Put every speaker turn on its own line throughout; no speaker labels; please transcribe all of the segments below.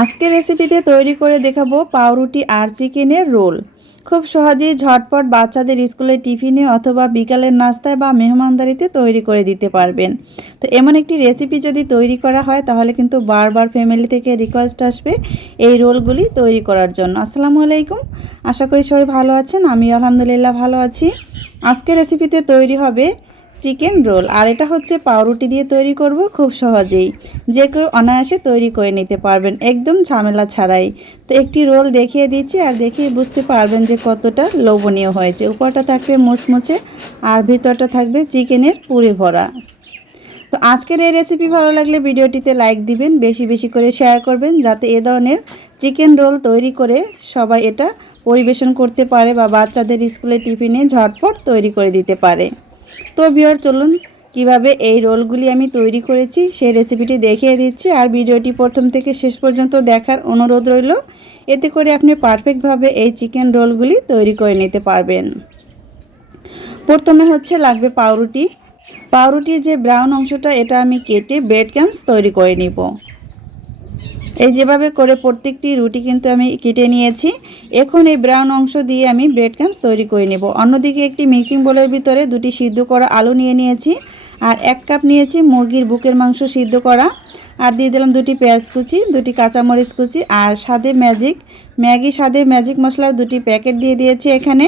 আজকে রেসিপিতে তৈরি করে দেখাবো পাউরুটি আর চিকেনের রোল। খুব সহজেই ঝটপট বাচ্চাদের স্কুলে টিফিনে অথবা বিকালের নাস্তায় বা মেহমানদারিতে তৈরি করে দিতে পারবেন। তো এমন একটি রেসিপি যদি তৈরি করা হয়, তাহলে কিন্তু বারবার ফ্যামিলি থেকে রিকোয়েস্ট আসবে এই রোলগুলি তৈরি করার জন্য। আসসালামু আলাইকুম। আশা করি সবাই ভালো আছেন। আমি আলহামদুলিল্লাহ ভালো আছি। আজকে রেসিপিতে তৈরি হবে চিকেন রোল, আর এটা হচ্ছে পাউরুটি দিয়ে তৈরি করব খুব সহজেই। যে কেউ অনায়াসে তৈরি করে নিতে পারবেন, একদম ঝামেলা ছাড়াই। তো একটি রোল দেখিয়ে দিচ্ছি, আর দেখিয়ে বুঝতে পারবেন যে কতটা লোভনীয় হয়েছে। উপরটা থাকবে মুচমুচে আর ভিতরটা থাকবে চিকেনের পুরে ভরা। তো আজকের এই রেসিপি ভালো লাগলে ভিডিওটিতে লাইক দিবেন, বেশি বেশি করে শেয়ার করবেন, যাতে এ ধরনের চিকেন রোল তৈরি করে সবাই এটা পরিবেশন করতে পারে বা বাচ্চাদের স্কুলে টিফিনে ঝটপট তৈরি করে দিতে পারে। তো বিয়ার চলুন কীভাবে এই রোলগুলি আমি তৈরি করেছি, সেই রেসিপিটি দেখিয়ে দিচ্ছি। আর ভিডিওটি প্রথম থেকে শেষ পর্যন্ত দেখার অনুরোধ রইল। এতে করে আপনি পারফেক্টভাবে এই চিকেন রোলগুলি তৈরি করে নিতে পারবেন। প্রথমে হচ্ছে লাগবে পাউরুটি। পাউরুটির যে ব্রাউন অংশটা, এটা আমি কেটে ব্রেড ক্যাম্পস তৈরি করে নিব। এই যেভাবে করে প্রত্যেকটি রুটি কিন্তু আমি কেটে নিয়েছি। এখন এই ব্রাউন অংশ দিয়ে আমি ব্রেড ক্যাম্পস তৈরি করে নেব। অন্যদিকে একটি মিক্সিং বোলের ভিতরে দুটি সিদ্ধ করা আলু নিয়ে নিয়েছি আর এক কাপ নিয়েছি মুরগির বুকের মাংস সিদ্ধ করা। আর দিয়ে দিলাম দুটি পেঁয়াজ কুচি, দুটি কাঁচামরিচ কুচি আর স্বাদে ম্যাজিক ম্যাগি স্বাদে ম্যাজিক মশলার দুটি প্যাকেট দিয়ে দিয়েছি এখানে।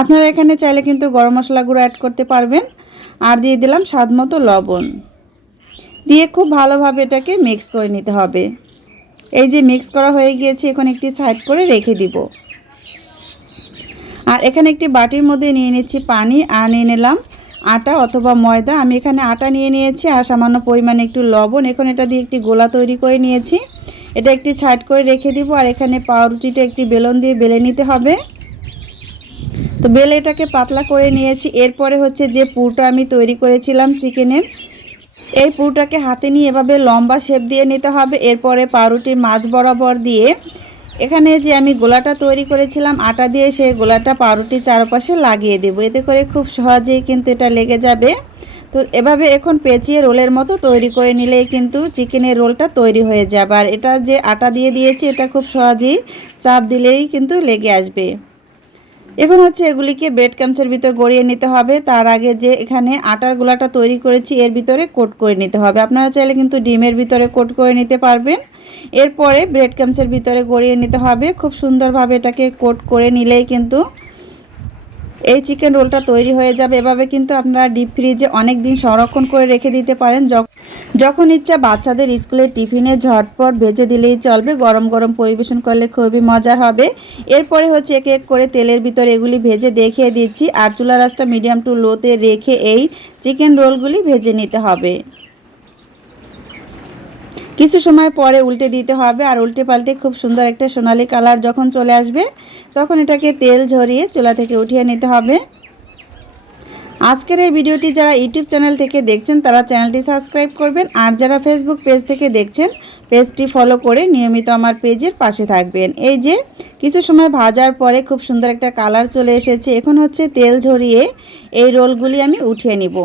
আপনারা এখানে চাইলে কিন্তু গরম মশলাগুলো অ্যাড করতে পারবেন। আর দিয়ে দিলাম স্বাদ মতো লবণ। দিয়ে খুব ভালোভাবে এটাকে মিক্স করে নিতে হবে। এই যে মিক্স করা হয়ে গিয়েছে, এখন একটি সাইড করে রেখে দিব। আর এখানে একটি বাটির মধ্যে নিয়ে নিচ্ছি পানি আর নিয়ে নিলাম আটা অথবা ময়দা। আমি এখানে আটা নিয়ে নিয়েছি আর সামান্য পরিমাণে একটু লবণ। এখন এটা দিয়ে একটি গোলা তৈরি করে নিয়েছি। এটা একটি ছাইড করে রেখে দিব আর এখানে পাউরুটিটা একটি বেলন দিয়ে বেলে নিতে হবে। তো বেলে এটাকে পাতলা করে নিয়েছি। এরপরে হচ্ছে যে পুরটা আমি তৈরি করেছিলাম চিকেনের এই পুরোটাকে হাতে নিয়ে এভাবে লম্বা শেপ দিয়ে নিতে হবে। এরপরে পাউরুটির মাছ বরাবর দিয়ে এখানে যে আমি গোলাটা তৈরি করেছিলাম, আটা দিয়ে সেই গোলাটা পাউরুটির চারপাশে লাগিয়ে দেব। এতে করে খুব সহজেই কিন্তু এটা লেগে যাবে। তো এভাবে এখন পেঁচিয়ে রোলের মতো তৈরি করে নিলেই কিন্তু চিকেনের রোলটা তৈরি হয়ে যাবে। আর এটা যে আটা দিয়ে দিয়েছি, এটা খুব সহজেই চাপ দিলেই কিন্তু লেগে আসবে। এখন হচ্ছে এগুলিকে বেড ক্যাম্পসের ভিতর গড়িয়ে নিতে হবে। তার আগে যে এখানে আটার গোলাটা তৈরি করেছি, এর ভিতরে কোট করে নিতে হবে। আপনারা চাইলে কিন্তু ডিমের ভিতরে কোট করে নিতে পারবেন। এরপরে ব্রেড ক্যাম্পসের ভিতরে গড়িয়ে নিতে হবে। খুব সুন্দরভাবে এটাকে কোট করে নিলেই কিন্তু এই চিকেন রোলটা তৈরি হয়ে যাবে। এভাবে কিন্তু আপনারা ডিপ ফ্রিজে অনেক দিন সংরক্ষণ করে রেখে দিতে পারেন। যখন ইচ্ছা বাচ্চাদের স্কুলের টিফিনে ঝটপট ভেজে দিলেই চলবে। গরম গরম পরিবেশন করলে খুবই মজা হবে। এরপরে হচ্ছে এক এক করে তেলের ভিতরে এগুলি ভেজে দেখিয়ে দিচ্ছি। আর চুলা রাসটা মিডিয়াম টু লোতে রেখে এই চিকেন রোলগুলি ভেজে নিতে হবে। কিছু সময় পরে উল্টে দিতে হবে আর উল্টে পাল্টে খুব সুন্দর একটা সোনালি কালার যখন চলে আসবে, তখন এটাকে তেল ঝরিয়ে চুলা থেকে উঠিয়ে নিতে হবে। আজকের এই ভিডিওটি যারা ইউটিউব চ্যানেল থেকে দেখছেন, তারা চ্যানেলটি সাবস্ক্রাইব করবেন। আর যারা ফেসবুক পেজ থেকে দেখছেন পেজটি ফলো করে নিয়মিত আমার পেজের পাশে থাকবেন। এই যে, কিছু সময় ভাজার পরে খুব সুন্দর একটা কালার চলে এসেছে। এখন হচ্ছে তেল ঝরিয়ে এই রোলগুলি আমি উঠিয়ে নিব।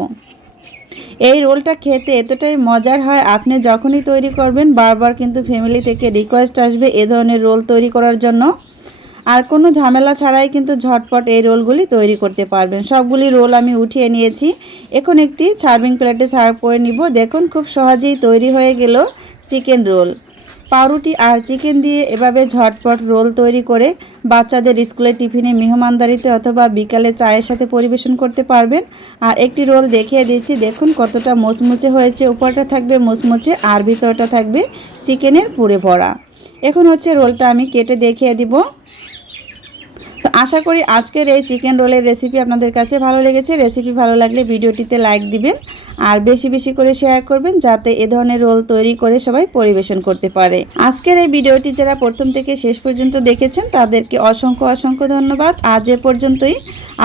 এই রোলটা খেতে এতটাই মজার হয়, আপনি যখনই তৈরি করবেন, বারবার কিন্তু ফ্যামিলি থেকে রিকোয়েস্ট আসবে এ ধরনের রোল তৈরি করার জন্য। আর কোনো ঝামেলা ছাড়াই কিন্তু ঝটপট এই রোলগুলি তৈরি করতে পারবেন। সবগুলি রোল আমি উঠিয়ে নিয়েছি। এখন একটি সার্ভিং প্লেটে সার্ভ করে নিব। দেখুন, খুব সহজেই তৈরি হয়ে গেল চিকেন রোল। পাউরুটি আর চিকেন দিয়ে এভাবে ঝটপট রোল তৈরি করে বাচ্চাদের স্কুলে টিফিনে মেহমানদারিতে অথবা বিকালে চায়ের সাথে পরিবেশন করতে পারবেন। আর একটি রোল দেখিয়ে দিচ্ছি। দেখুন, কতটা মুচমুচে হয়েছে। উপরটা থাকবে মুচমুচে আর ভিতরটা থাকবে চিকেনের পুরে ভরা। এখন হচ্ছে রোলটা আমি কেটে দেখিয়ে দিব। তো আশা করি আজকের এই চিকেন রোলের রেসিপি আপনাদের কাছে ভালো লেগেছে। রেসিপি ভালো লাগলে ভিডিওটিতে লাইক দিবেন আর বেশি বেশি করে শেয়ার করবেন যাতে এ ধরনের রোল তৈরি করে সবাই পরিবেশন করতে পারে। আজকের এই ভিডিওটি যারা প্রথম থেকে শেষ পর্যন্ত দেখেছেন, তাদেরকে অসংখ্য অসংখ্য ধন্যবাদ। আজ এ পর্যন্তই।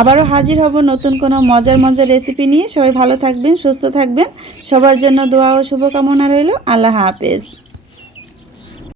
আবারও হাজির হব নতুন কোনো মজার মজার রেসিপি নিয়ে। সবাই ভালো থাকবেন, সুস্থ থাকবেন। সবার জন্য দোয়া ও শুভকামনা রইল। আল্লাহ হাফেজ।